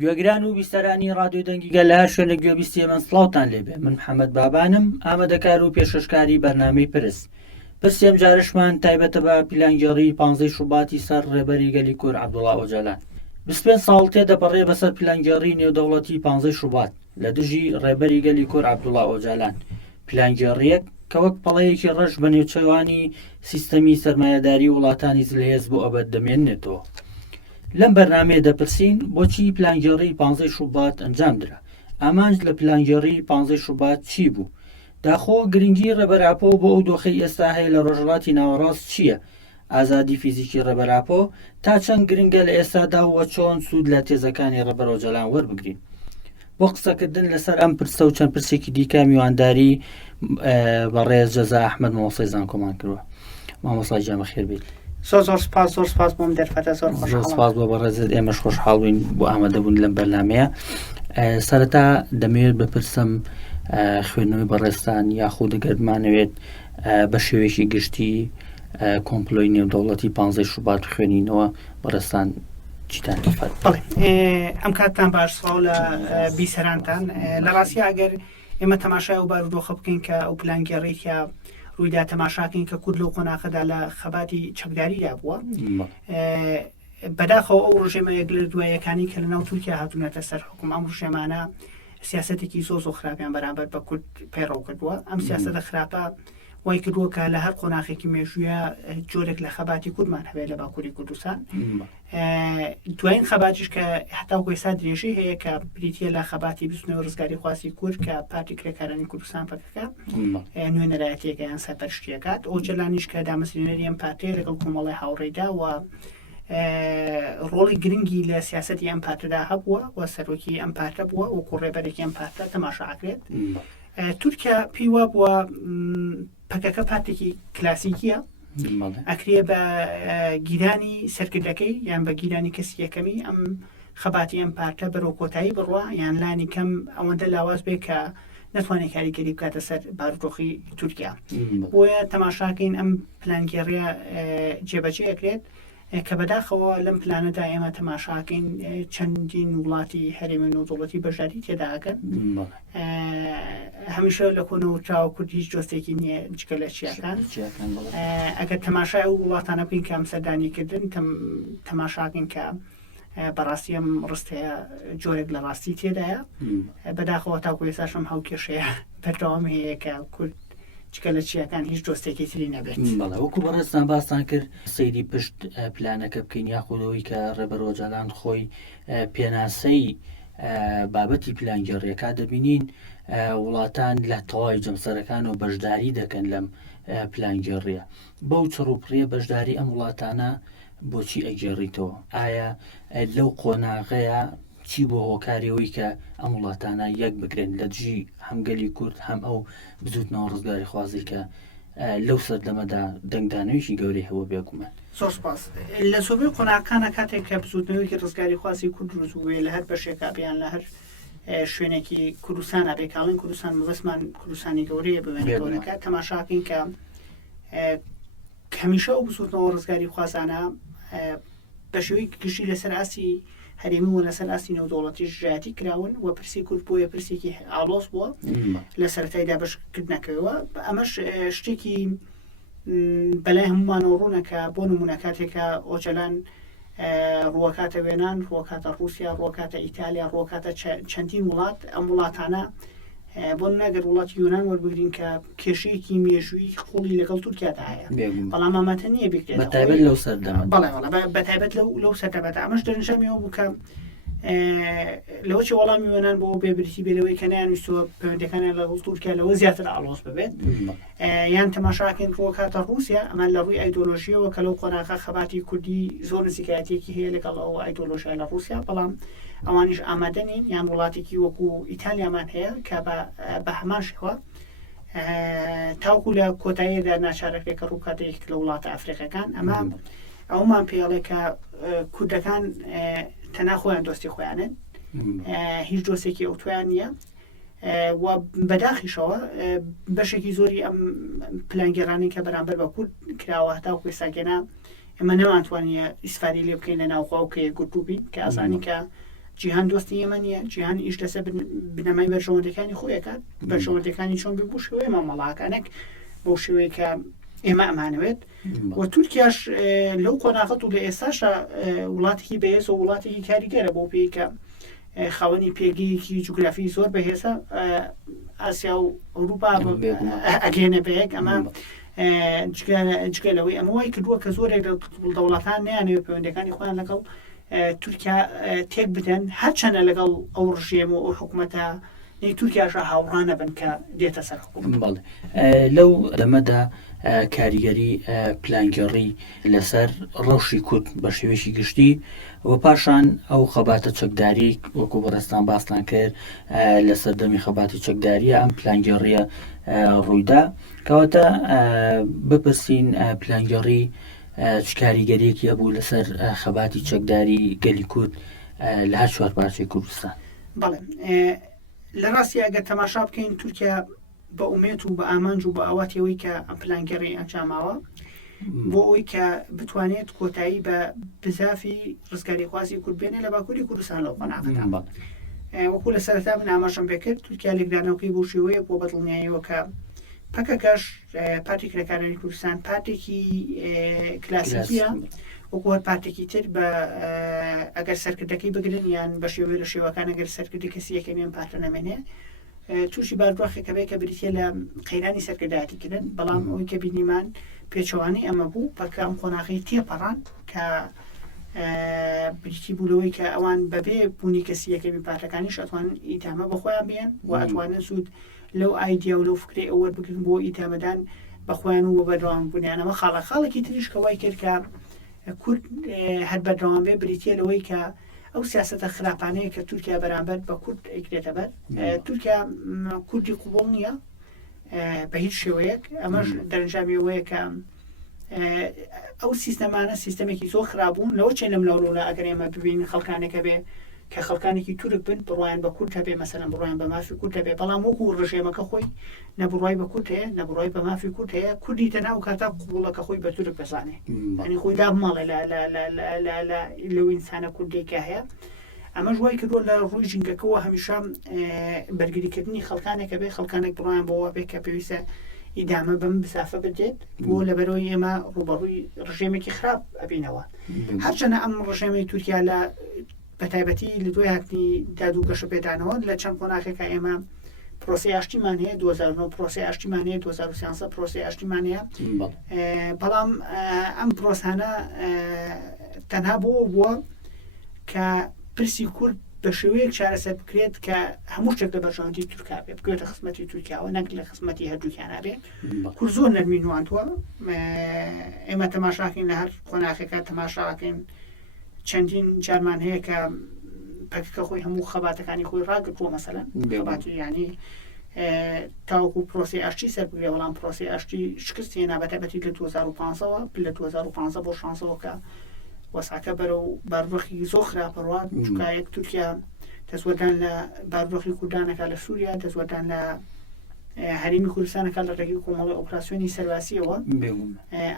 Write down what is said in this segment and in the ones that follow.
گوێگران و بیستەرانی ڕادیۆ دەنگیگە لە هەر شوێنە گوێبیستی ئێمە سڵاوتان لێبێ. من محەممەد بابانم، ئامادەکار و پێشکاری بەرنامەی پرسێم جارشمان تایبەتە بە پیلانگەڕی 15 شوباتی سەر ڕێبەری گەلی کور عەبدوڵڵا ئۆجەلان. 25 ساڵ تێدەپەڕێ بەسەر پیلانگەڕی نێودەوڵەتی 15 شوبات لە دژی ڕێبەری گەلی کور عەبدوڵڵا ئۆجەلان. پیلانگەڕیەک کە وەک پەڵەیەکی ڕەش بە نێوچەوانی سیستەمی سەرمایەداری وڵاتانی زلهێز بۆ ئەبەد دەمێنێتەوە. لەم بەرنامەیە دەپرسین بۆچی پیلانگەڕی 15 شوبات ئەنجامدرا، ئامانج لە پیلانگەڕی 15 شوبات چی بوو، داخۆ گرنگی ڕێبەراپۆ بۆ ئەو دۆخەی ئێستا هەیە لە ڕۆژهەڵاتی ناوەڕاست چییە، ئازادی فیزیکی ڕێبەراپۆ تا چەند گرنگە لە ئێستادا وە چۆن سوود لە تێزەکانی ڕێبەر ئۆجەلان وەربگرین. بۆ قسەکردن لەسەر ئەم پرسە و چەند پرسێکی دیکە میوانداری بەڕێز جەزا ئەحمەد مامۆستای زانکۆمان کردووە. مامۆستای جامە خێر بێت. زۆر سپاس بۆم دەرفەتە، زۆر سپاس بۆ بەڕێزت، ئێمەش خۆشحاڵ بووین بۆ ئامادەبوون لەم بەرنامەیە. سەرەتا دەمەوێت بپرسم خوێندنەوەی بەڕێستان یاخود دەگەرمانەوێت بە شێوەیەکی گشتی کۆمپلۆی نێودەوڵەتی 15 شوبات خوێنینەوە بەڕێستان چیتان دەفەت؟ بەڵێ ئەم کاتتان باشسڵاو لە بیسەرانتان. لە ڕاستی ئەگەر ئێمە تەماشای و بارودۆخە بکەین کە ئەو پلانگەڕێتیا ڕوویدا تەماشاکەین کە کورد لەو قۆناغەدا لە خەباتی چەکداریدا بووە، بەداخەوە ئەو ڕژێمە یەک لە دوایەکانی کە لەناو تورکیا هاتوونەتە سەر حکوم، ئەم ڕژێمانە سیاسەتێکی زۆر خراپیان بەرامبەر بە کورد پەیڕەو کردووە. ئەم سیاسەتە خراپە وای کردووە کە لە هەر قۆناغێکی مێژوویە جۆرێک لە خەباتی کوردمان هەبێت لە باکووری کوردستان. دوایین خەباتیش کە هەتاوکو ئێستا درێژەی هەیە کە بریتیە لە خەباتی بستنەوە ڕزگاری خواسی کورد کە پارتی کرێکارانی کوردستان پەکەکە نوێنەرایەتیەکەیان سەرپەرشتیەکات. ئەوجەلانیش کە دامەزرێنەری ئەم پارتیە لەگەڵ کۆمەڵی هاوڕێدا و ڕۆڵی گرنگی لە سیاسەتی ئەم پارتەدا هەبووە و سەرۆکی ئەم پارتە بووە و کوڕێبەرێکی ئەم پارتە تەماشاکرێت. تورکیا پێی وا بووە پەکەکە پارتێکی کلاسیکیە، ئەکرێ بە گیرانی سەرکردەکەی یان بە گیرانی کەسی یەکەمی ئەم خەباتی ئەم پارتە بەرەو کۆتایی بڕوە، یان لانی کەم ئەوەندە لاواز بێ کە نەتوانێت کاریگەری بکاتە سەر بارودۆخی تورکیا. بۆیە تەماشاکەین ئەم پلانگێڕیە جێبەجێ ئەکرێت کە بەداخەوە لەم پلانەدا ئێمە تەماشاکەین چەندین وڵاتی هەرێمی نێودەوڵەتی بەشداری تێداگەن. هەمیشە لە کۆنەوە چاوە کورد هیچ جۆستێکی نییە جگە لە چیاکان. ئەگەر تەماشای ئەو وڵاتانە بکەین کە ئەم سەردانیکردن تەماشاکەین کە بەڕاستی ئەم ڕستەیە جۆرێک لە ڕاستی تێدایە. بەداخەوە تاکو ئێستاشم هەوکێشەیە بەردەوام هەیە کە کورد چکە لە چیاکان هیچ جۆستێکی تری نەبێت. وەکو بەڕێستان باستان کرد سەیری پشت پلانەکە بکەین یاخودەوەی کە ڕێبەر ئۆجەلان خۆی پێناسەی بابەتی پلانگەڕیەکە دەبینین وڵاتان لە تەواوی جەمسەرەکان و بەشداری دەکەن لەم پلانگەڕیە. بەو چڕوپڕیە بەشداری ئەم وڵاتانە بۆچی ئەگێڕیتەوە؟ ئایا لەو قۆناغەیە چی بۆ هۆکاریەوەی کە ئەم وڵاتانە یەک بگرن لە دژی هەمگەلی کورد هەم ئەو بزوتنەوە ڕزگاری خوازی کە لەو سەردەمەدا دەنگدانەوەیشی گەورەی هەوە بێگومان؟ زۆر سپاس. لە زۆربەی قۆناغەکانە کاتێک کە بزوتنەوەیەکی ڕزگاری خواسی کورد دروستبووێ لە هەر بەشێکا بیان لە هەر شوێنێکی کوردستانە بێکاڵین کوردستان مەبەستمان کوردستانی گەورەیە بوێنەکە تەماشاکەین کە هەمیشە ئەو بزوتنەوە ڕزگاری خوازانە بە شێوەی گشتی لەسەر ئاسی هەرێمی و لەسەر ئاستی نێودەوڵەتی ژایەتی کراون و پرسی کورد بۆیە پرسێکی ئاڵۆز بووە لە سەرەتایدا بەشکردنەکەوە. ئەمەش شتێکی بەلای هەمومانەوە ڕوونەکە بۆ نمونە کاتێکە ئۆجەلان ڕووەکاتە وێنان، ڕووەکاتە رووسیا، ڕووەکاتە ئیتالیا، ڕووەکاتە چەندین وڵات. ئەم وڵاتانە بۆ نەگەر وڵاتی یۆنان وەربگرین کە کێشەیەکی مێژووی قوڵی لەگەڵ تورکیادا هەیە، بەڵام ئەمەتە نییە بکرێت بەتایبەت لەو سەردەمە. بەتایبەت لەو سەردەمەدا ئەمەش دەنجەمیەوە بوو کە لەوەی وەڵامی وێنان بۆ بێبرسی بێرەوەی کە نەیانویستووە پەیوەندیەکانیان لەگەڵ تورکیا لەوە زیاتر ئاڵۆز ببێت. یان تەماشاکەین ڕووەکاتە رووسیا، ئەمان لە ڕووی ئایدۆلۆژیەوە کە لەو قۆناغا خەباتی کوردی زۆر نزیکایەتێکی هەیە لەگەڵ ئەو ئایدۆلۆژیا لە رووسیا، بەڵام ئەوانیش ئامادە نین. یان وڵاتێکی وەکو ئیتالیامان هەیە کە بە هەمان شێوە تاوکو لە کۆتاییدا ناچارەکرێکە ڕووکاتێک لە وڵاتە ئەفریقیەکان. ئەمە ئەومان پێڵێ کە کوردەکان تەنها خۆیان دۆستی خۆیانن، هیچ دۆستێکی ئەو تویان نییە و بەداخیشەوە بەشێکی زۆری ئەم پلانگەڕانی کە بەرامبەر بە کورد کراوە هەتاوکو ئێستاگەنا ئێمە نەمانتوانیە ئیسفادی لێ بکەین لە ناوخوا و کە گوتوبین کە ئازانی کە جیهان دۆستی ئێمە نییە جیهان ئیش لەسەر بنەمای بەرژەوەندەکانی خۆیەکات بەرژەوەندەکانی چۆن بۆ شێوەیە مامەڵاکانێک بۆ شێوەیە کە ئێمە ئەمانەوێت و تورکیاش لەو قۆناغەت و لە ئێستاشە وڵاتێکی بەهێز و وڵاتێکی کاریگەرە بۆ پێی کە خاوەنی پێگەیەکی جوگرافی زۆر بەهێزە ئاسیا و ئەوروپا ئەگەێنە بەیەک ئەمە جگەلەوەی ئەمە وای کردووە کە زۆرێک لە دەوڵەتان نیانەوێت پەیوەندەکانی خۆیان لەگەڵ تورکیا تێک بدەن هەرچەنە لەگەڵ ئەو ڕژێم و ئەو حکوومەتە تورکیاژە هاوڕانە بن کە دێتە سەر حکوومەت لەو دەمەدا کاریگەری پلانگەڕی لەسەر ڕەوشی کورد بە شێوەیەکی گشتی و پاشان ئەو خەباتە چەکداری وەکو بەڕێستان باستان کرد لەسەر دەمی خەباتی چەکداریە ئەم پلانگەڕیە ڕوویدا کەواتە بپرسین پلانگەڕی چ کاریگەریەکی هەبوو لەسەر خەباتی چەکداری گەلی کورد لە هەر چوار پارچەی کوردستان. بەڵێ لە ڕاستی ئەگەر تەماشا بکەین تورکیا بە ئومێت و بە ئامانج و بە ئەواتەوەی کە ئەم پلانگەڕی ئەنجاماوە بۆ ئەوی کە بتوانێت کۆتایی بە بزافی ڕزگاری خوازی کورد بێنێ لە باکووری کوردستان لەو قۆناغەدا وەکو لە سەرەتا من ئاماژەم پێکرد تورکیا لێکدانەوەکەی بۆ شێوەیە بۆ بەدڵنیاییەوە کە پەکەکەش پارتی کرێکارانی کوردستان پارتێکی کلاسیکیە وەکو هەر پارتێکی تر بە ئەگەر سەرکردەکەی بگرن یان بە شێوەیە لە شێوەکان ئەگەر سەرکردی کەسی یەکەمیان پارتە نەمێنێ تووشی باردۆخێکە بێ کە بریتە لە قەیرانی سەرکردایەتیکردن بەڵام ئەوەی کە بینیمان پێچەوانی ئەمە بوو پەکە ئەم قۆناغی تێپەڕان کە بریتی بوولەوەی کە ئەوان بەبێ بوونی کەسی یەکەمی پارتەکانیش ئەتوانن ئیتامە بەخۆیان بێن و ئەتوانن سوود لەو ئایدیا و لەو فکرێ ئەوە بگرن بۆ ئیتامەدان بەخۆیان و بەردەوام بوونیانەوە خاڵەکی تریش کەوای کرد کە کورد هەر بەردەوام بێ بریتە لەوەی کە ئەو سیاسەتە خراپانەیە کە تورکیا بەرامبەر بە کورد ئەیکرێتە بەر تورکیا کوردی قوبوڵ نییە بە هیچ شێوەیەک ئەمەش دەرەنجامیەوەیە کە ئەو سیستەمانە سیستەمێکی زۆر خراببوون لەوە چێ لەم لەوڵە ئەگەر ئێمە ببین خەڵکانێکە بێ کە خەڵکانێکی تورک بن بڕوایان بە کورد هەبێ مەسەلەن بڕوایان بە مافی کورد هەبێ بەڵام وەکو ڕژێمەکە خۆی نەبڕوای بە کورد هەیە نەبڕوای بە مافی کورد هەیە کوردی تەنها و کاتا قوڵەکە خۆی بە تورک بزانێ ئەنی خۆی دا ماڵێ لەو ئینسانە کوردێکە هەیە ئەمە ژوای کردووە لە ڕووی ژینگەکەەوە هەمیشە بەرگریکردنی خەڵکانێکە بێ خەڵکانێک بڕوایان بەوە بێ کە پێویستە ئیدامە بەم بسافە بدێت بۆ لەبەرەوەی ئێمە ڕوبەڕووی ڕژێمێکی خراپ ئەبینەوە هەرچەنە ئەم ڕژێمەی تورکیا لە بەتایبەتی لە دوای هاتنی دادوگەشە پێدانەوە لە چەند قۆناغێکە ئێمە پرۆسی ئاشتیمان هەیە 2009 پرۆسی ئاشتیمان هەیە 2013 پرۆسی ئاشتیمان هەیە بەڵام ئەم پرۆسانە تەنها بووە کە پرسی کورد بە شێوەیەک چارەسەر بکرێت کە هەموو شتێک لە بەرژەوەندی تورکا بێ بکوێتە خزمەتی تورکیاوە نەک لە خزمەتی هەردووکیانە بێ کورد زۆر نەرمی نوانتووە ئێمە تەماشاکەین لە هەر قۆناغێکە تەماشاکەین چەندین جارمان هەیە کە پەکەکە خۆی هەموو خەباتەکانی خۆی ڕاگرتووە مەسەلەن خەباتی یعنی تاوەکو پرۆسی ئاشتی سەربگرێ بەڵام پرۆسی ئاشتی شکست هێنا بەتایبەتی لە 2015ەوە لە 2015 بۆ شانسەوە کە وەساکە بەرەو باردۆخی زۆر خراپەڕات چکایەک تورکیا دەستوەردان لە باردۆخی کوردانەکە لە سووریا دەستوەردان لە هەرێمی کوردستانەکە لە ڕێگەی کۆمەڵی ئۆپراسیۆنی سەرباسیەوە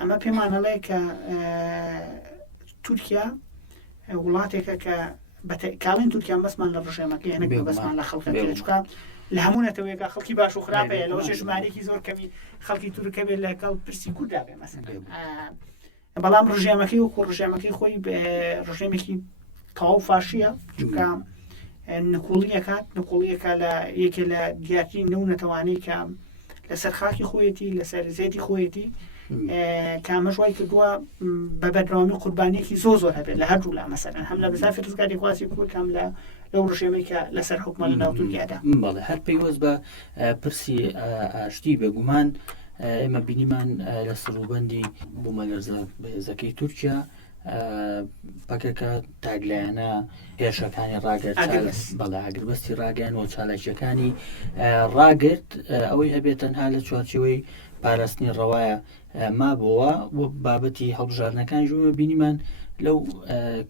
ئەمە پێمانەڵێ کە تورکیا وڵاتێکە کە کاڵین تورکیان بەسمان لە ڕژێمەکە هەنێک بەسمان لە خەڵکە چکە لە هەموو نەتەوەیەکە خەڵکی باش و خراپەیە لەوە ژمارەیەکی زۆر کەمی خەڵکی تورکە بێت لەگەڵ پرسی کووردا بێ مەسەلەن بەڵام ڕژێمەکەی وەکو ڕژێمەکەی خۆی ڕژێمێکی تەواو فاشیە چونکە نکوڵیەکات نکوڵیەکە لە یەکێ لە دیارترین نەو نەتەوانەی کە لەسەر خاکی خۆیەتی لەسەر زێتی خۆیەتی کامەش وای کردووە بە بەردەوامی قوربانیەکی زۆر هەبێت لە هەردوو لا مەسەلەن هەم لە بزافی ڕزگاری خواسی کورد هەم لەو ڕژێمەی کە لەسەر حکومە لە ناو تورکیادا بەڵێ هەر پەیوەست بە پرسی ئاشتی بێگومان ئێمە بینیمان لە سروبەندی بوومەلەرزە بەهێزەکەی تورکیا پەکەکە تاگلایەنە هێشەکانی ڕاگرت بەڵێ ئاگربەستی ڕاگەیان و چالاکیەکانی ڕاگرت ئەوەی هەبێت تەنها لە چوارچێوەی پاراستنی ڕەوایە مابەوە بۆ بابەتی هەڵبژارنەکان ژوە بینیمان لەو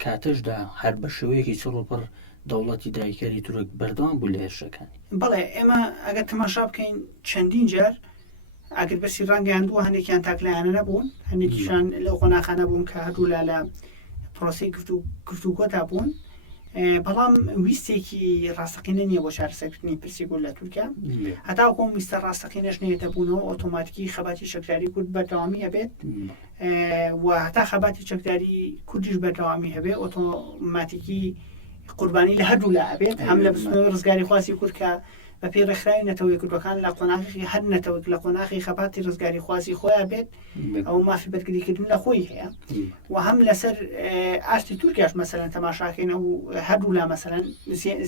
کاتەشدا هەر بە شێوەیەکی چڕوپڕ دەوڵەتی دایکەری تورک بەردەوام بوو لە هێرشەکانی بەڵێ ئێمە ئەگەر تەماشا بکەین چەندین جار ئەگەر بەسی ڕەنگەیاندووە هەندێکیان تاکلایانە نەبوون هەندێکیشان لەو قۆناغانە بوون کە هەردوو لە پرۆسی گفتوگۆتا بوون بەڵام ویستێکی ڕاستەقینە نییە بۆ چارەسەرکردنی پرسی کورد لە تورکیا هەتاکۆم ویستە ڕاستەقینەش نێتە بوونەوە ئۆتۆماتیکی خەباتی چەکداری کورد بەردەوامی هەبێت و هەتا خەباتی چەکداری کوردیش بەردەوامی هەبێت ئۆتۆماتیکی قوربانی لە هەردوو لا ئەبێت هەم لە بستنەوەی ڕزگاری خواسی کورد کە بە پێی ڕێکخراوی نەتەوەی کوردەکان لە قۆناغی هەر نەتەوەک لە قۆناغی خەباتی ڕزگاری خواسی خۆیان بێت ئەو مافی بەرگریکردن لە خۆی هەیە و هەم لەسەر ئاشتی تورکیاش مەسەلەن تەماشاکەین ئەو هەردوو لا مەسەلەن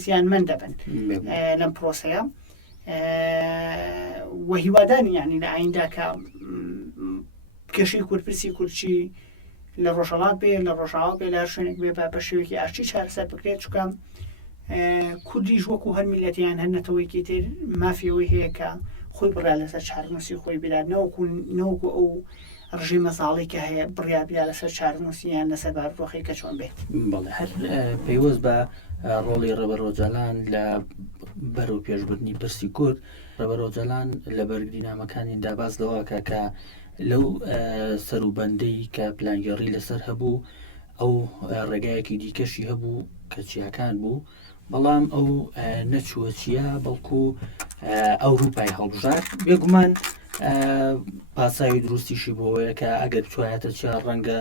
زیانمەند دەبن لەم پرۆسەیە و هیوادانی یعنی لە ئایندا کە کێشەی کوردپرسی کورچی لە ڕۆژهەڵات بێ لە ڕۆژاوا بێ لە شوێنێک بێ بە شێوەیەکی ئاشتی چارەسەر بکرێت چونکە کوردیش وەکو هەر میلەتیان هەر نەتەوەیکی تر مافیەوەی هەیە کە خۆی بڕا لەسەر چارنووسی خۆی بلات نەوەکو ئەو ڕژێمە ساڵی کە هەیە بڕیا لەسەر چارنووسییان لەسەر بارۆخی کە چۆن بێت بەڵێ هەر پەیوەست بە ڕۆڵی ڕەبەرۆجەلان لە بەرەو پێشبردننی پرسی کورد ڕەبەرۆجەلان لە بەرگرینامەکانی داباز لەوەکە کە لەو سەروبەندەی کە پلانگەڕی لەسەر هەبوو ئەو ڕێگایەکی دیکەشی هەبوو کە چیاکان بوو بەڵام ئەو نەچووە چیە بەڵکو ئەوروپای هەڵبژات بێگومان پاساوی دروستیشی بۆیە کە ئەگەر بچوایەتە چیا ڕەنگە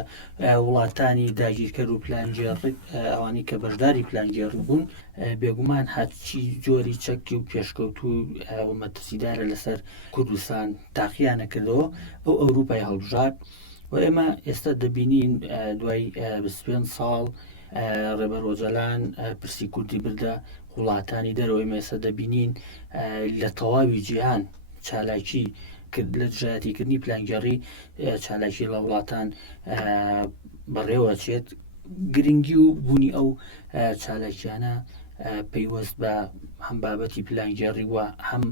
وڵاتانی داگیرکەر و پلانگێڕ ئەوانی کە بەشداری پلانگێڕ بوون بێگومان هاچی جۆری چەکی و پێشکەوت و مەترسیدارە لەسەر کوردستان تاقییانە کردەوە ئەو ئەوروپای هەڵبژات و ئێمە ئێستا دەبینین دوای 25 ساڵ ڕێبەرۆجەلان پرسی کوردی بردە وڵاتانی دەرەوەی مێسە دەبینین لە تەواوی جیهان چالاکی کرد لە دژایەتیکردنی پلانگەڕی چالاکی لە وڵاتان بەڕێوە چێت گرنگی و بوونی ئەو چالاکیانە پەیوەست بە هەم بابەتی پلانگەڕی وە هەم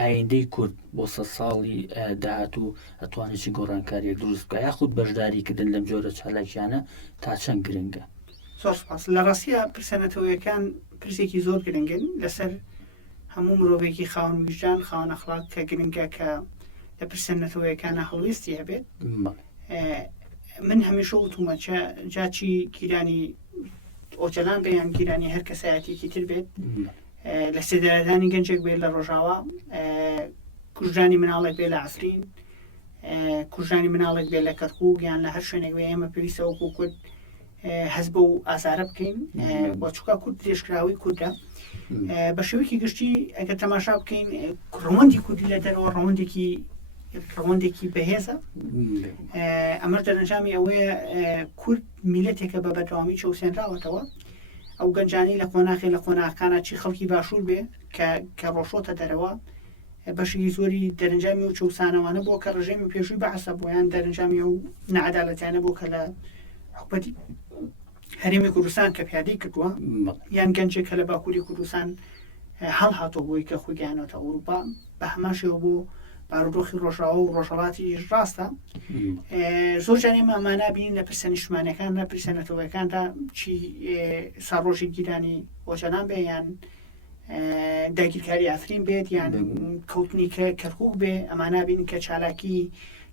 ئایندەی کورد بۆ 100 ساڵی داهاتوو ئەتوانێتی گۆڕانکاریەک دروست بکە یاخود بەشداریکردن لەم جۆرە چالاکیانە تا چەند گرنگە زۆر سپاس لە ڕاستیە پرسەنەتەوەیەکان پرسێکی زۆر گرنگن لەسەر هەموو مرۆڤێکی خاوەن ویژدان خاوەن ئەخلاق کە گرنگە کە لە پرسەنەتەوەیەکانە هەڵویستی هەبێت من هەمیشە وتومە جاچی گیرانی ئۆجەلان بێ یان گیرانی هەر کەسایەتێکی تر بێت لە سێدارەدانی گەنجێک بێت لە ڕۆژاوا کوژرانی مناڵێک بێت لە عەفرین کوژرانی مناڵێک بێت لە کەرکووک یان لە هەر شوێنێک بێ ئێمە پێویستە وەکو کورد هەست بە و ئازارە بکەین بۆ چووکە کورد درێژکراوی کووردە بە شێوەیەکی گشتی ئەگەر تەماشا بکەین ڕەوەندی کوردی لە دەرەوە ڕەوەندێکی بەهێزە ئەمەش دەرەنجامی ئەوەیە کورد میلەتێکە بە بەردەوامی چەوسێنراوەتەوە ئەو گەنجانی لە قۆناغەکانە چی خەڵکی باشوور بێ کە ڕۆژۆتە دەرەوە بەشی زۆری دەرەنجامی و چەوسانەوانە بۆ کە ڕژێمی پێشووی بەحەسە بۆیان دەرەنجامی ئەو نەعەدالەتیانە بۆ کە لە حکومەتی هەرێمی کوردستان کە پیادەی کردووە یان گەنجێک کە لە باکووری کوردستان هەڵ هاتۆ بۆی کە خۆی گەیانەوەتە ئەوروپا بە هەماشەوە بۆ بارودۆخی ڕۆژاوا و ڕۆژهەڵاتی ڕاستە زۆر جار ئێمە ئەمانە بینین لە پرسەنیشتمانەکان لە پرسەنەتەوەیەکاندا چی ساڕۆژی گیرانی ئۆجەلان بێ یان داگیرکاری ئەفرین بێت یان کەوتنی کەرکووک بێ ئەمانە بینین کە چالاکی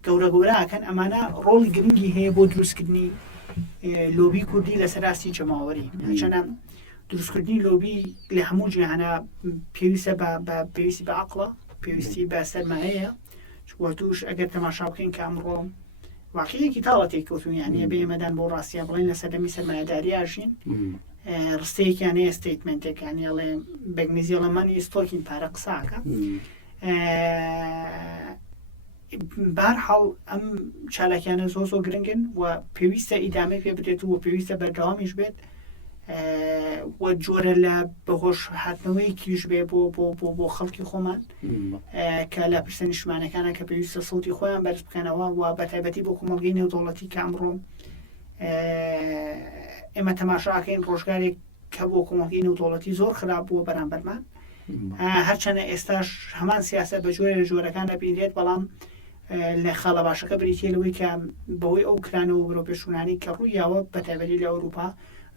گەورە گەورەکەن ئەمانە ڕۆڵی گرنگی هەیە بۆ دروستکردنی لۆبی کوردی لەسەر ئاستی جەماوەری چەنە دروستکردنی لۆبی لە هەموو جیهانە پێویستە پێویستی بە عەقڵە پێویستی بە سەرمایەیە چوە توش ئەگەر تەماشا بکەین کە ئەمڕۆ واقعەیەکی تاڵە تێککەوتوون یانە بێ ئێمەدان بۆ ڕاستیە بڵێن لە سەردەمی سەرمایەداریاشین ڕستەیەکیان هەیە ستەیتمنتێکانی ئەڵێ بەنگلیزی ئەڵێ مەنی ستۆکین پارە قساکە بارحاڵ ئەم چالاکیانە زۆر گرنگن و پێویستە ئیدامەی پێ بدرێت و پێویستە بەردەوامیش بێت و جۆرە لە بەهۆش هاتنەوەیکیش بێ بۆ خەڵکی خۆمان کە لە پرسەنیشتمانەکانە کە پێویستە سەوتی خۆیان بەرز بکەنەوە و بە تایبەتی بۆ کۆمەڵگەی نێودەوڵەتی کە ئەمڕۆ ئێمە تەماشاکەین ڕۆژگارێک کە بۆ کۆمەڵگەی نێودەوڵەتی زۆر خراپ بووە بەرامبەرمان هەرچەنە ئێستاش هەمان سیاسەت بە جۆرەکان دەبینرێت بەڵام لە خاڵە باشەکە بریتە لەوەی کە بەوەی ئەو کرانەوە بەرەو پێشوانانی کە ڕوویاوە بە تایبەتی لە ئەوروپا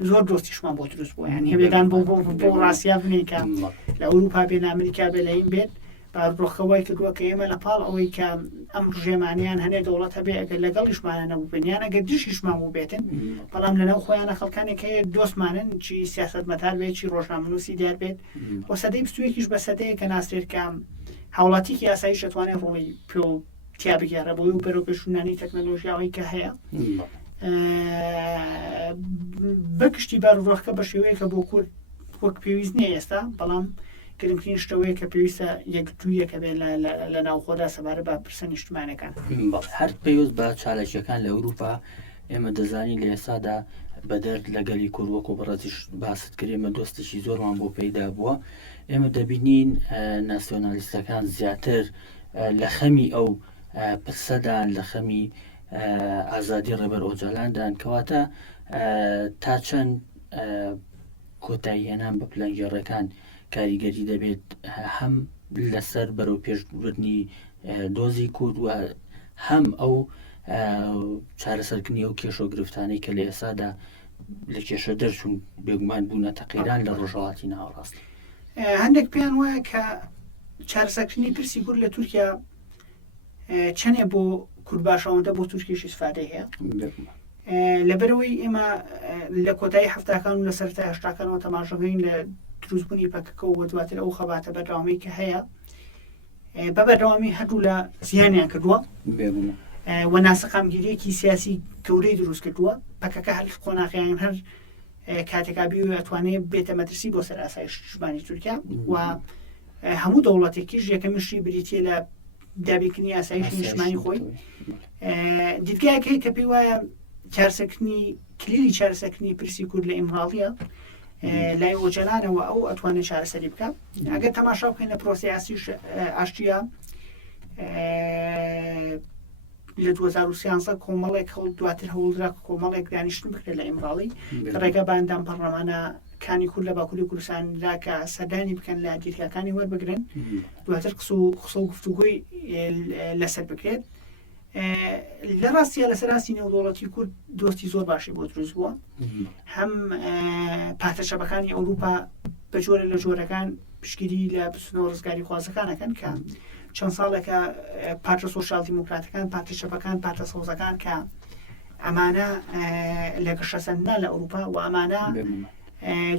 زۆر دۆستیشمان بۆ دروست بووە یان هێبێدان بۆ ڕاستیا بنین کە لە ئەوروپا بێن ئەمریکا بێ لەین بێت ڕۆخەوەی کردووە کە ئێمە لە پاڵ ئەوەی کە ئەم ڕژێمانیان هەنێ دەوڵەت هەبێ ئەگەر لەگەڵیشمانە نەبووبێنیان ئەگەر دشیشمان بوو بێتن بەڵام لەناو خۆیانە خەڵکانێک هەیە دۆستمانن چی سیاست مەتار بێت چی ڕۆژنامەنووسی دیار بێت وە سەدەی بستوێکیش بە سەدەیە کە ناسرێتکەم هاوڵاتیکی یاسایی شەتوانێت ڕۆڵی پێ تیا بگەڕە بۆی و بەرەو پێشونانی تەکنەلۆژیاوی کە هەیە بەگشتی باروڕۆخەکە بە شێوەیە کە بۆ کورد وەک پێویست نیە ئێستا بەڵام گرنگترین شتەوەیە کە پێویستە یەکتوویەکە بێت لە ناوخۆدا سەبارە بە پرسە نیشتمانەکان هەر پێویست بە چالەکیەکان لە ئەوروپا ئێمە دەزانی لە ئێستادا بەدەر لەگەلی کوردوەکو بەڕەتیش باست کرێمە دۆستێکی زۆرمان بۆ پەیدا بووە ئێمە دەبینین ناسیۆنالیستەکان زیاتر لە خەمی ئەو پرسەدان لە خەمی ئازادی ڕێبەر ئۆجاللاندان کەواتە تا چەند کۆتاییهێنان بە پلەنگێڕەکان کاریگەری دەبێت هەم لەسەر بەرەو پێشبردنی دۆزی کورد و هەم ئەو چارەسەرکردنی ئەو کێشە و گرفتانەی کە لە ئێسادا لە کێشە دەرچوون بێگومان بوونە تەقیران لە ڕۆژهەڵاتی ناوەڕاست هەندێک پێیان وایە کە چارەسەرکردنی پرسی کورد لە تورکیا چەندێ بۆ کورد باشەوەندە بۆ تورکیش ئیسفادەی هەیە لەبەرەوەی ئێمە لە کۆتایی هەفتاکان و لە سەرەتای هەشتاکانەوە تەماشاگەین لە دروستبوونی پەکەکە و دواتر ئەو خەباتە بەردەوامی کە هەیە بە بەردەوامی هەردوو لە زیانیان کردووە و ناسەقامگیریەکی سیاسی گەورەی دروست کردووە پەکەکە هەر قۆناغیان هەر کاتێکابی و ئەتوانێت بێتە مەترسی بۆ سەر ئاسایشتمانی تورکیا و هەموو دەوڵەتێکیش یەکەمیشی بریتیە لە دابیکردنی ئاسایشتی نیشتمانی خۆی دیدگایەکەی کە پێی وایە چارەسەرکردنی کلیلی چارەسەرکردنی پرسی کورد لە ئیمڕاڵیە لای ئۆجەلانەوە ئەو ئەتوانێت چارەسەری بکات ئەگەر تەماشا بکەین لە پرۆسیاسی ئاشتیە لە 2013 کۆمەڵێک هەوڵ دواتر هەوڵدرا کۆمەڵێک دانیشتن بکرێت لە ئیمڕاڵی کە ڕێگە باندام پەرلەمانە کانی کورد لە باکووری کوردستاندا کە سەردانی بکەن لە دیرگاکانی وەربگرن دواتر قسە و گفتوگۆی لەسەر بکرێت لە ڕاستیە لەسەر ڕاستی نێودوڵەتی کورد دۆستی زۆر باشی بۆ دروست بووە هەم پاتەشەبەکانی ئەوروپا بە جۆرە لە جۆرەکان پشگیری لە بچنەوە ڕزگاری خوازەکانەکەن کە چەند ساڵێکە پارتە سۆشیال دیموکراتەکان پاتەشەبەکان پارتە سەوزەکان کە ئەمانە لە گەشەسەندنا لە ئەوروپا و ئەمانە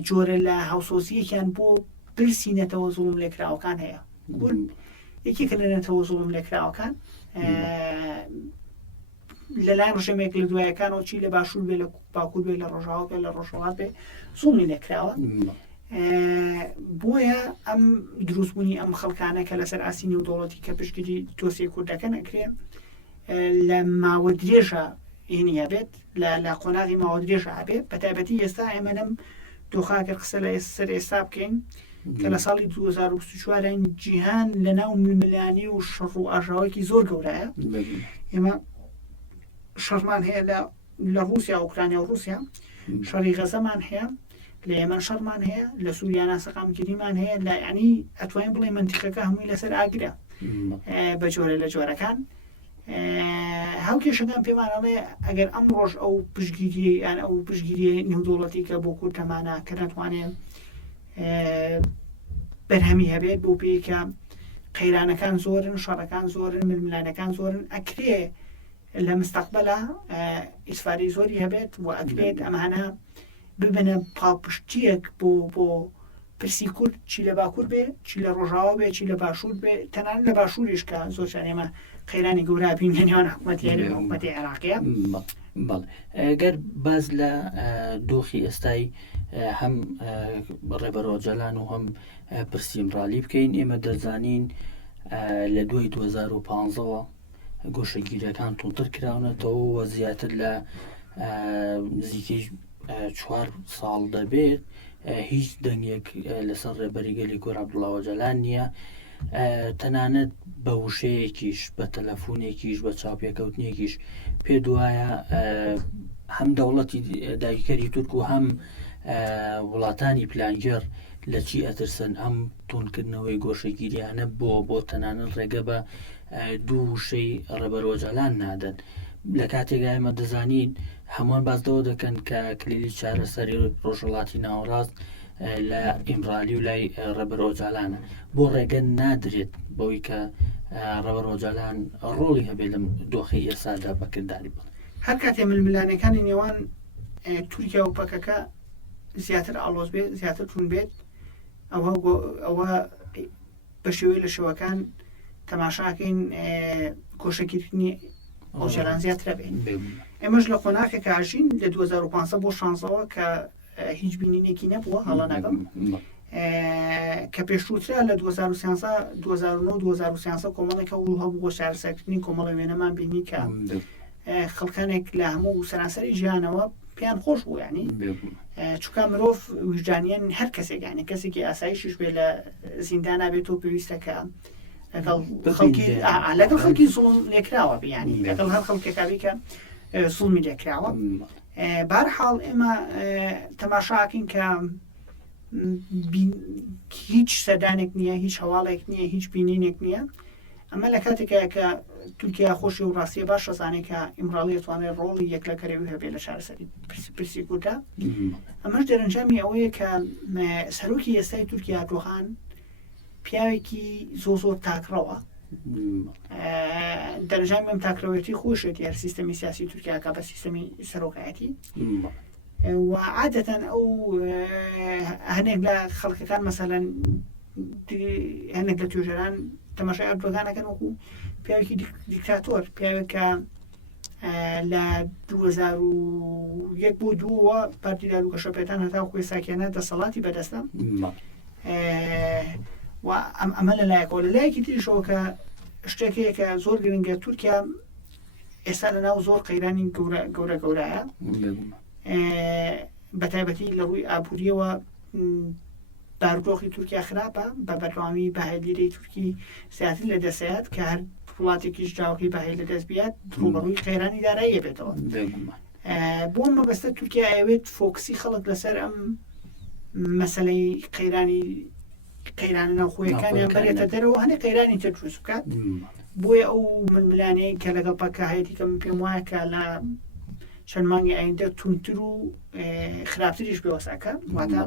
جۆرە لە هاوسۆزیەکیان بۆ پرسینەتەوە زوڵم لێکراوەکان هەیە کورد یەکێکە لەنێتەوە زوڵم لێکراوەکان لەلایەن ڕژێمێک لە دوایەکانەوە چی لە باشوور بێ لە باکوور بێ لە ڕۆژاوە بێ لە ڕۆژهەڵات بێ زوڵمی لێکراوە بۆیە ئەم دروستبوونی ئەم خەڵکانە کە لەسەر ئاسی نێودوڵەتی کە پشتگیری دۆسیە کوردەکە نەکرێ لە ماوە درێژە هێنیە بێت لە قۆناغی ماوە درێژە هەبێت بەتایبەتی ئێستا ئێمە لەم دۆخاگەر قسە لە سەر ئێستا بکەین کە لە ساڵی 2024 جیهان لە ناو ململانی و شەڕ و ئاژاوێکی زۆر گەورەیە ئێمە شەڕمان هەیە لە رووسیا ئوکرانیا و رووسیا شەڕی غەزەمان هەیە لە ئێمە شەڕمان هەیە لە سووریا ناسەقامگیریمان هەیە لە ینی ئەتوانین بڵێ منتیقەکە هەمووی لەسەر ئاگرە بە جۆرە لە جۆرەکان هاوکێشەکان پێمانەڵێ ئەگەر ئەم ڕۆژ ئەو پشگیری یان ئەو پشگیری نێودوڵەتی کە بۆ کورتەمانە کە ناتوانێن بەرهەمی هەبێت بۆ پێیکە قەیرانەکان زۆرن شەڕەکان زۆرن ململانەکان زۆرن ئەکرێ لە مستەقبەلە ئیسفادەی زۆری هەبێت و ئەکرێت ئەمانە ببنە پاڵپشتیەک بۆ پرسی کورد چی لە باکوور بێ چی لە ڕۆژاوە بێ چی لە باشوور بێ تەنان لە باشووریش کە زۆرجار ئێمە قەیرانی گەورە بین لە نێوان حکوومەتیانی و حکوومەتی عێراقیە ئەگەر باز لە دۆخی ئێستای هەم ڕێبەر ئۆجەلان و هەم پرسی ئیمڕاڵی بکەین ئێمە دەزانین لە دوای 2015ەوە گۆشەگیریەکان توندتر کراونەتەوە و زیاتر لە نزیکەی 4 ساڵ دەبێت هیچ دەنگێک لەسەر ڕێبەریگەلی گۆر عەبدوڵڵا ئۆجەلان نییە تەنانەت بە وشەیەکیش بە تەلەفۆنێکیش بە چاوپێکەوتنێکیش پێ دوایە هەم دەوڵەتی داگیرکەری تورک و هەم وڵاتانی پلانگەر لە چی ئەترسن ئەم توندکردنەوەی گۆشەگیریانە بۆ تەنانەت ڕێگە بە دوو وشەی ڕێبەر ئۆجەلان نادەن لە کاتێکدا ئێمە دەزانین هەمووان بازدەوە دەکەن کە کلیلی چارەسەری ڕۆژهەڵاتی ناوەڕاست لە ئیمرالی و لای ڕەبەر ئۆجالانە بۆ ڕێگە نادرێت بەوەی کە ڕەبەر ئۆجالان ڕۆڵی هەبێت لەم دۆخی ئێسادا بەکردداری بڵێ هەر کاتێ ململانەکانی نێوان تورکیا و پەکەکە زیاتر ئالۆز بێت زیاتر تون بێت ئەوە بە شێوەیە لە شێوەکان تەماشاکەین کۆشەگیرنی ئۆژەلان زیاترە بێت ئێمەش لە قۆناغێکە ئاژین لە 2015 بۆ شانزەوە کە هیچ بینینێکی نەبووە هەڵە نەگەم کە پێشووترا لە 2013 کۆمەڵێکە و هەبوو بۆ شارسەرکردنی کۆمەڵە وێنەمان بینی کە خەڵکانێک لە هەموو سەرانسەری ژیانەوە پێیان خۆش بوو ینی چونکە مرۆڤ وجدانیان هەر کەسێکانی کەسێکی ئاسایشش بێ لە زیندانا بێت و پێویستەکە لەگەڵ خەڵکی زوڵم لێکراوە بیانی لەگەڵ هەر خەڵکێکاوی کە زوڵمی لێکراوە بەهەرحاڵ ئێمە تەماشاکەین کە هیچ سەدانێک نییە هیچ هەواڵێک نییە هیچ بینینێک نییە ئەمە لە کاتێکە کە تورکیا خۆشی و ڕاستیە باش شەزانێک کە ئیمراڵی توانێت ڕۆڵی یەک لە کەرەوی هەبێت لە شارەسەری پرسی کوردە ئەمەش دەرەنجامی ئەوەیە کە سەرۆکی ئێستای تورکیا ئەردۆغان پیاوێکی زۆر تاکڕەوە دەرەنجامی ئەم تاکڕەوەتی خۆشێت یار سیستەمی سیاسی تورکیاکە بە سیستەمی سەرۆکایەتی و عادەتەن ئەو هەنێک لە خەڵکەکان مەسەلەن هەنێک لە توێژەران تەماشای ئەردۆغانەکەن وەکو پیاوێکی دیکتاتۆر پیاوێکە لە 2001 بۆ دووە پارتیدار و گەشەپێتان هەتا خۆی ساکێنە دەسەڵاتی بەدەستە و ئەمە لە لایەکەوە لە لایەکی تریشەوە کە شتێکەیە کە زۆر گرنگە تورکیا ئێستا لەناو زۆر قەیرانی گەورەیە بەتایبەتی لە ڕووی ئابوووریەوە بارودۆخی تورکیا خراپە بە بەردەوامی بەهێلیرەی تورکی زیاتر لە دەسەیات کە هەر وڵاتێکیش جاوەکەی بەهێ لە دەست بێت ڕوبەڕووی قەیرانی داراییە بێتەوە بۆ مەبەستە تورکیا ئەوێت فۆکسی خەڵک لەسەر ئەم مەسەلەی قەیرانە ناوخۆیەکانیان بەرێتە دەرەوە هەنێ قەیرانی تر دروست بکات بۆیە ئەو ململانەیە کە لەگەڵ پەکەهەیەتی کە من پێم وایە کە لە چەند مانگی ئایندە تونتر و خراپتریش بێوەساکە واتە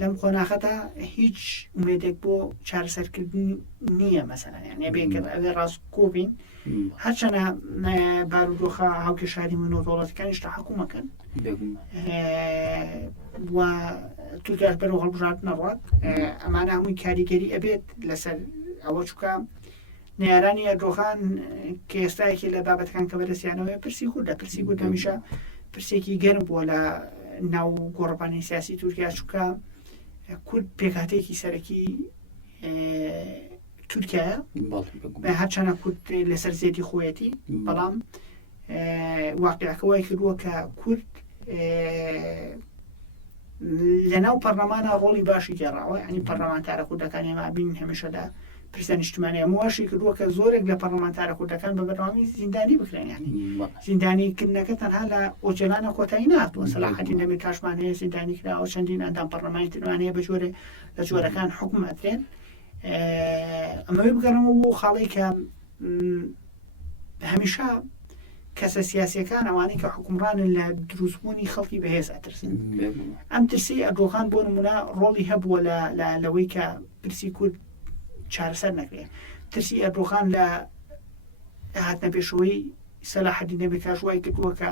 لەم خۆناخەتە هیچ ئومێدێک بۆ چارەسەرکردن نییە مەسەلەن یانێ بێکرد ئەوێ ڕاست کۆبین هەرچەنە بارودۆخە هاوکێشاری منۆدۆڵەتەکانیش تەحەکومەکەن و تورکیاش بەرەو هەڵبژارت نەڕات ئەمانە هەمووی کاریگەری ئەبێت لەسەر ئەوە چووکە نێرانی ئەردۆغان کە ئێستایەکی لە بابەتەکان کە بەدەستیانەوەی پرسی کورد هەمیشە پرسێکی گەرم بووە لە ناو گۆڕەپانی سیاسی تورکیا چووکە کورد پێکهاتێکی سەرەکی تورکیایە هەرچەنە کورد لەسەر زێتی خۆیەتی بەڵام واقعیەکە وای کردووە کە کورد لەناو پەرلەمانە ڕۆڵی باشی گێڕاوە ینی پەرلەمانتارە کوردەکانی ئێمە بین هەمیشە لە پرسە نیشتیمانیە مواشی کردووە کە زۆرێک لە پەرلەمانتارە کوردەکان بە بەردەوامی زیندانی بکرێن ینی زیندانیکردنەکە تەنها لە ئۆجێلانە کۆتایی نهاتووە سەلاحەدین دەمیرتاشمان هەیە زیندانی کراوە چەندین ئەندام پەرلەمانی ترمانەیە بە جۆرێ لە جۆرەکان حکوم ئەدرێن ئەمەوەی بگەڕەمەوە بۆ خاڵی کە هەمیشە کەسە سیاسیەکان ئەوانەی کە حکومڕانن لە دروستبوونی خەڵکی بەهێز ئەترسن ئەم ترسی ئەردۆغان بۆ نمونە ڕۆڵی هەبووە لەوەی کە پرسی کورد چارەسەر نەکرێ ترسی ئەردۆغان لە هاتنە پێشەوەی سەلاحەدین دەمیرتاش وای کردووە کە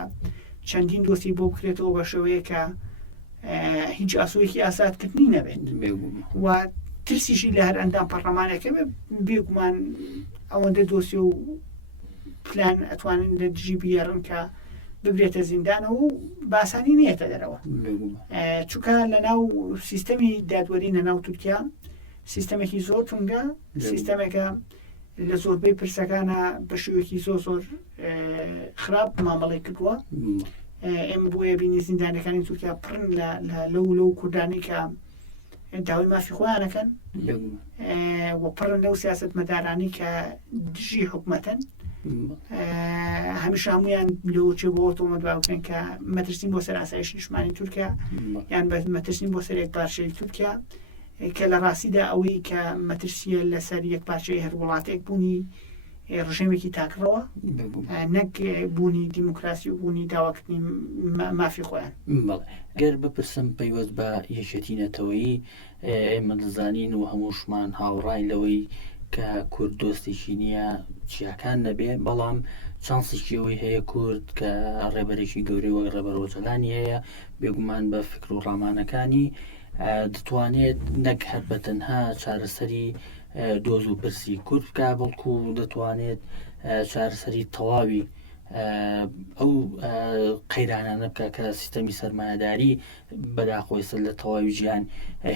چەندین دۆستی بۆ بکرێتەوە بە شێوەیە کە هیچ ئاسوویەکی ئاسادکردنی نەبێت و ترسیشی لە هەر ئەندام پەرلەمانەکە بێگومان ئەوەندە دۆسی و پلان ئەتوانن لە دژی بیێڕن کە ببرێتە زیندانەوە و باسانی نیەتە دەرەوە چونکە لە ناو سیستەمی دادوەری لە ناو تورکیا سیستەمێکی زۆر تونگە سیستەمێکە لە زۆربەی پرسەکانە بە شێوەیەکی زۆر خراپ مامەڵی کردووە ئێمە بۆیە بینی زیندانەکانی تورکیا پڕن لەو کوردانی کە داوای مافی خۆیانەکەن و پڕن لەو سیاست مەدارانی کە دژی حکومەتەن هەمیشە هەمویان لەوچێ بۆ تۆمە دواوکەن کە مەترسین بۆ سەر ئاسایش نیشتمانی تورکیا یان مەترسین بۆ سەر یەک پارچەی تورکیا کە لە ڕاستیدا ئەوەی کە مەترسیە لەسەر یەک پارچەی هەر وڵاتێک بوونی ڕژێمێکی تاکڕەوە نەک بوونی دیموکراسی و بوونی داواکردنی مافی خۆیان. گەر بپرسم پەیوەست بە یەکێتینەتەوەی ئێمە دەزانین و هەمووشمان هاوڕای لەوەی کە کورد دۆستێکی نییە چیاکان نەبێ، بەڵام چانسێکی ئەوەی هەیە کورد کە ڕێبەرێکی گەورەی وەک ڕێبەر ئۆجەلانی هەیە بێگومان بە فکر و ڕامانەکانی دەتوانێت نەک هەر بەتەنها چارەسەری دۆز و پرسی کورد بکە، بەڵکو دەتوانێت چارەسەری تەواوی ئەو قەیرانانە بکە کە سیستەمی سەرمایەداری بەداخۆی سەر لە تەواوی ژیان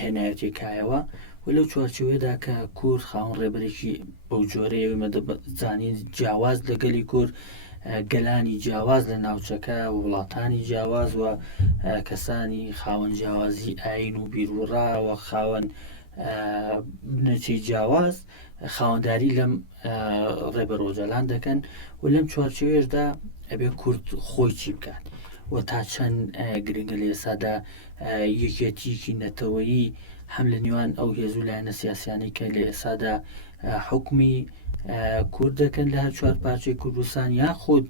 هێنایەتێکایەوە و لەو چوارچێوەیەدا کە کورد خاوەن ڕێبەرێکی بەو جۆرەیە مەدەزانین جیاواز لەگەلی کورد، گەلانی جیاواز لە ناوچەکە و وڵاتانی جیاواز و کەسانی خاوەن جیاوازی ئاین و بیرروڕاوە خاوەن بنەچەی جیاواز خاوەنداری لەم ڕێبەر ئۆجەلان دەکەن و لەم چوارچێوێشدا ئەبێ کورد خۆی چی بکات و تا چەند گرنگە لە ئێسادا یەکێتیکی نەتەوەیی هەم لە نێوان ئەو هێزوو لایەنە سیاسیانەی کە لە ئێسادا حکمی کورد دەکەن لە هەر چوار پارچەی کوردستان یاخود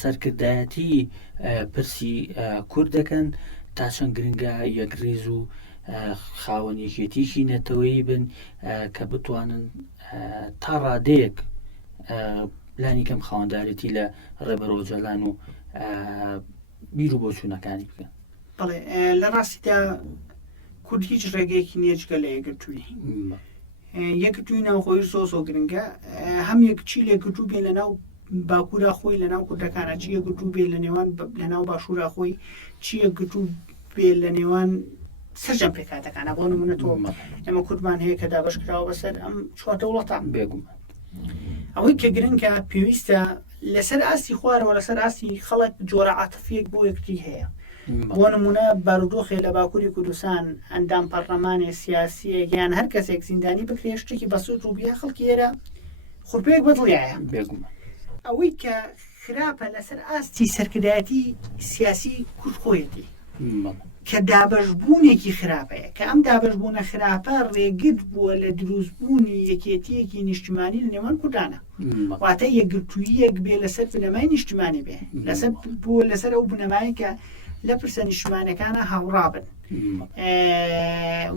سەرکردایەتی پرسی کورد دەکەن، تا چەند گرنگە یەکڕێز و خاوەن یەکێتیشی نەتەوەیی بن کە بتوانن تا ڕادەیەک پلانی کەم خاوەندارێتی لە ڕێبەر ئۆجەلان و بیر و بۆچوونەکانی بکەن. بەڵێ لە ڕاستیدا کورد هیچ ڕێگەیەکی نییەجگە لە یەکگرتووی یەکگرتووی ناوخۆی زۆ گرنگە، هەم یەکچی لێگرتوو بێن لە ناو باکوورا خۆی لە ناو کوردەکانە، چی یەکگرتوو بێت لە نێوان لە ناو باشوورا خۆی، چی یەکگرتوو بێت لە نێوان سەرجەم پێکاتەکانە. بۆ نمونە تۆ ئێمە کوردمان هەیە کە دابەش کراوە بەسەر ئەم چوار دەوڵەتان بێگومان ئەوەی کە گرنگە پێویستە لەسەر ئاستی خوارەوە لەسەر ئاستی خەڵک جۆرە عاتفیەک بۆ یەکتری هەیە. بۆ نمونە بارودۆخێ لە باکووری کوردستان ئەندام پەرلەمانی سیاسیە یان هەر کەسێک زیندانی بکرێ شتێکی بەسوود ڕووبیە خەڵکی ئێرە خوڕپەیەک بەدڵیایە. ئەوەی کە خراپە لەسەر ئاستی سەرکردایەتی سیاسی کورد خۆیەتی کە دابەشبوونێکی خراپەیە، کە ئەم دابەشبوونە خراپە ڕێگرت بووە لە دروستبوونی یەکێتیەکی نیشتیمانی لە نێوان کوردانە، واتە یەکگرتوویەک بێ لەسەر بنەمای نیشتیمانی بێ لەسەر ئەو بنەمایی کە لە پرسە نیشتیمانەکانە هاوڕابن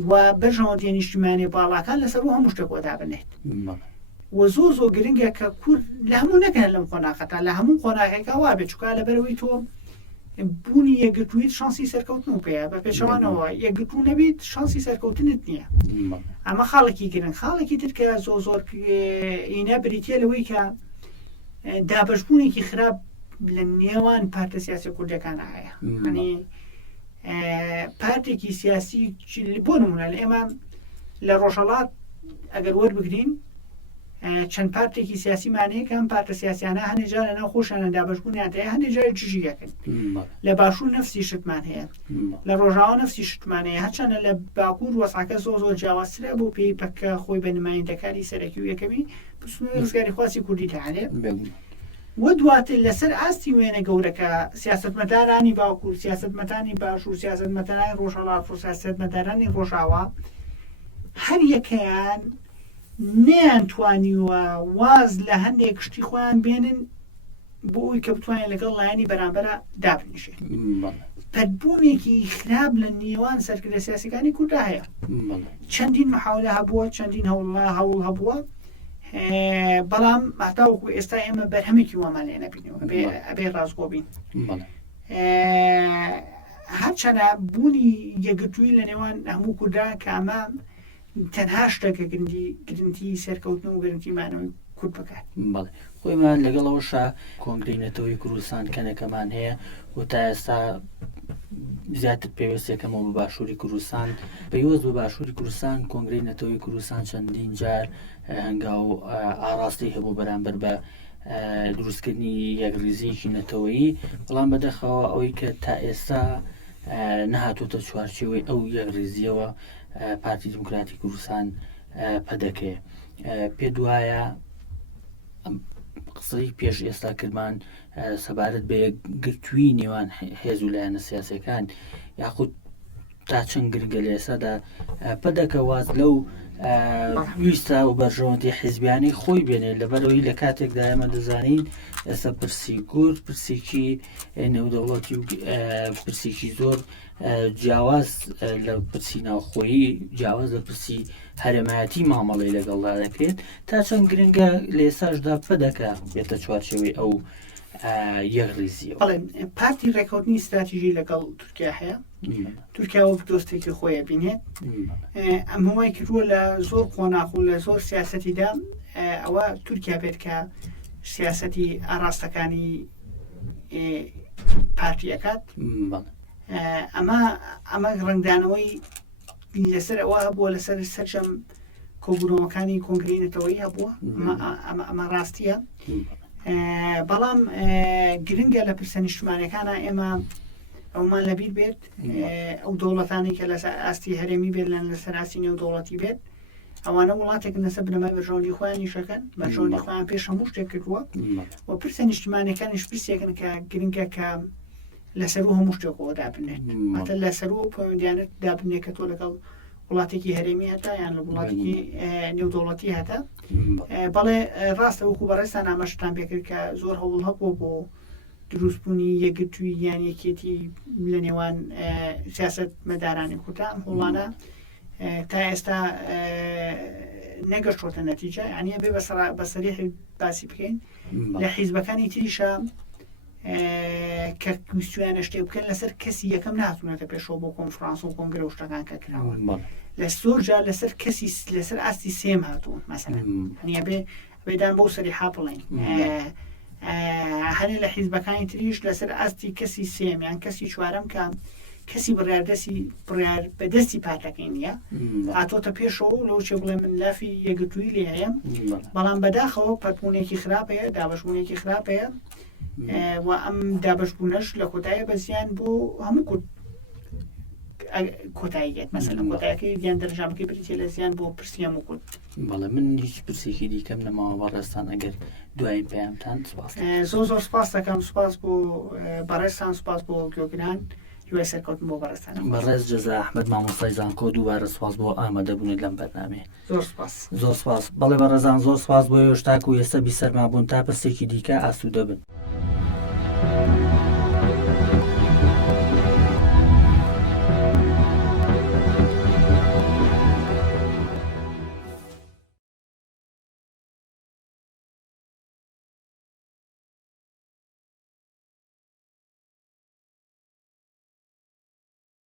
و بەژەوە دێ نیشتیمانی باڵاکان لەسەر هەموو شتێکەوە دابنێت. و زۆ گرنگە کە کورد لە هەموو نەکەن لەم قۆناغەکە لە هەموو قۆناغێکا وا بێت، چونکە لەبەرەوەی تۆ بوونی یەکگرتوویت شانسی سەرکەوتن پێەیە بە پێشەوانەوە یەکگرتوو نەبیت شانسی سەرکەوتنت نییە. ئەمە خاڵێکی گرنگ. خاڵێکی تر کە زۆر ئینە بریتە لەوەی کە دابەشبوونێکی خراپ لە نێوان پارتە سیاسی کوردەکانە هەیە. ئەنی پارتێکی سیاسی بۆ نمونە لە ئێمە لە ڕۆژهەڵات ئەگەر وەربگرین چەند پارتێکی سیاسیمانەیە کە ئەم پارتە سیاسیانە هەنێجار لەناو خۆشانە دابەشبوونیان هەیە، هەنێجار جژیەکەن. لە باشوور نەفسی شتمان هەیە، لە ڕۆژاوە نەفسی شتمان هەیە، هەرچەندە لە باکوور وەسعەکە زۆر جیاوازترە بۆ پێی پەکە خۆی بە نمایندەکانی سەرەکی و یەکەمی ڕزگاری خواسی کوردی تەعالێ. و دواتر لەسەر ئاستی وێنە گەورەکە سیاسەتمەدارانی باکوور، سیاسەتمەدارانی باشوور، سیاسەتمەدارانی ڕۆژهەڵات و سیاسەتمەدارانی ڕۆژاوا هەر یەکەیان نەیانتوانیوە واز لە هەندێک شتی خۆیان بێنن بۆ ئەوی کە بتوانین لەگەڵ لایەنی بەرامبەرە دابنیشێت. پەتبوونێکی خراپ لە نێوان سەرکردە سیاسیەکانی کووردا هەیە. چەندین محاولە هەبووە، چەندین هەوڵ هەبووە، بەڵام هەتاوەکو ئێستا ئێمە بەرهەمێکی وەمان لێ نەبینەوە ئەبێ ڕازگۆ بین. هەرچەندە بوونی یەکگرتووی لە نێوان هەموو کووردا کە ئەمە تەنها شتێکە گرنگی سەرکەوتن و گرنگیمانەوەی کورد بکات. بەڵێ خۆیمان لەگەڵەوەشە کۆنگرەی نەتەوەی کوردستان کەنەکەمان هەیە و تا ئێستا زیاتر پێویستێکەمەوە بە باشووری کوردستان پێویست بە باشووری کوردستان کۆنگرەی نەتەوەی کوردستان چەندین جار هەنگاو ئاراستی هەبوو بەرامبەر بە دروستکردنی یەکڕێزیەکی نەتەوەیی، بەڵام بەدەخەوە ئەوەی کە تا ئێستا نەهاتوتە چوارچێوەی ئەو یەکڕێزیەوە پارتی دیموکراتی کوردستان پەدەکەیە. پێ دوایە قسەی پێش ئێستا کردمان سەبارەت بە یەکگرتووی نێوان هێز و لایەنە سیاسیەکان یاخود تا چەند گرنگە لە ئێسادا پەدەکە واز لەو ویستە و بەرژەوەندی حیزبیانی خۆی بێنێت لەبەرەوەی لە کاتێکدا ئێمە دەزانین ئێستا پرسی گورد پرسێکی نێودەوڵەتی و پرسێکی زۆر جیاواز لە پرسی ناوخۆیی جیاواز لە پرسی هەرێمایەتی مامەڵەی لەگەڵدا دەکرێت تا چەند گرنگە لە ئێساشدا پەدەکە بێتە چوارچێوەی ئەو یەکڕیزیەوە. بەڵێ پارتی ڕێکەوتنی استراتیژی لەگەڵ تورکیا هەیە. تورکیا وەک دۆستێکی خۆیە بینێت ئەم هەمای کردووە لە زۆر قۆناغ و لە زۆر سیاسەتیدا ئەوە تورکیا بێت کە سیاسەتی ئاراستەکانی پارتیەکەات. ئەمە ڕنگدانەوەی لەسەر ئەوە بووە لەسەر سەرجەم کۆبوونەوەکانی کۆنگرێنێتەوەی هەبووە. ئەمە ڕاستیە. بەڵام گرنگە لە پرسە نیشتمانیەکانە ئێمە ئەومان لەبیر بێت ئەو دەوڵەتانی کە لە ئاستی هەرێمی بێت لەن لەسەر ئاستی نێودەوڵەتی بێت ئەوانە وڵاتێک لەسەر بنەمای بەرژەوەندی خۆیان نیشەکەن بەرژەوەندی خۆیان پێش هەموو شتێک کردووە و پرسە نیشتمانیەکانیش پرسێکن کە گرنگە کە لەسەر و هەموو شتێکەوە دابنێت ماتە لەسەر و پەیوەندیانت دابنێت کە تۆ لەگەڵ وڵاتێکی هەرێمی هەتا یان لە وڵاتێکی نێودەوڵەتی هەتا. بەڵێ ڕاستە وەکو بەڕێستان ئاماژتان پێکرد کە زۆر هەوڵ هەبوو بۆ دروستبوونی یەکگرتووی یان یەکێتی لە نێوان سیاسەت مەدارانی کوتا ئەم هەوڵانە تا ئێستا نەگەشتۆتە نەتیجە یعنی بێ بە سەریح باسی بکەین لە حیزبەکانی تریشە کە ویستویانە شتێک بکەن لەسەر کەسی یەکەم ناتوانێتە پێشەوە بۆ کۆنفرانس و کۆنگرە و شتەکان کە کراوە لە زۆرجار لەسەر کەسی لەسەر ئاستی سێم هاتوون مەسەلەن هەنیە بێدان بۆ سەریحا بڵێن هەنێ لە حیزبەکانی تریش لەسەر ئاستی کەسی سێم یان کەسی چوارەم کە کەسی بڕیار بەدەستی پارتەکەی نییە هاتۆتە پێشەوە لەو چێ بڵێ من لافی یەکگرتووی لێ هەیە بەڵام بەداخەوە پەتبوونێکی خراپەیە دابەشبوونێکی خراپەیە و ئەم دابەشبوونەش لە کۆتاییە بە زیان بۆ هەموو کۆتاییەت مەسەلەن کۆتاییەکەی دیان دەرەجامەکەی بریتێ لە زیان بۆ پرسی هەموو کورد. بەڵێ من هیچ پرسێکی دیکەم نەماوە بەڕێستان ئەگەر دوای پێیانتان سپاس زۆر سپاس دەکەم سپاس بۆ بەڕێستان سپاس بۆ گوێگران دوای سەرکەوتن بۆ بەڕێستان بەڕێز جەزا ئەحمەد مامۆستای زانکۆ دووبارە سپاس بۆ ئامادەبوونێت لەم بەرنامەیە. زۆر سپاس بەڵێ بەڕێزان زۆر سپاس بۆ هێشتاکو و ئێستا بیسەرما بوون تا پرسێکی دیکە ئاسوودە بن.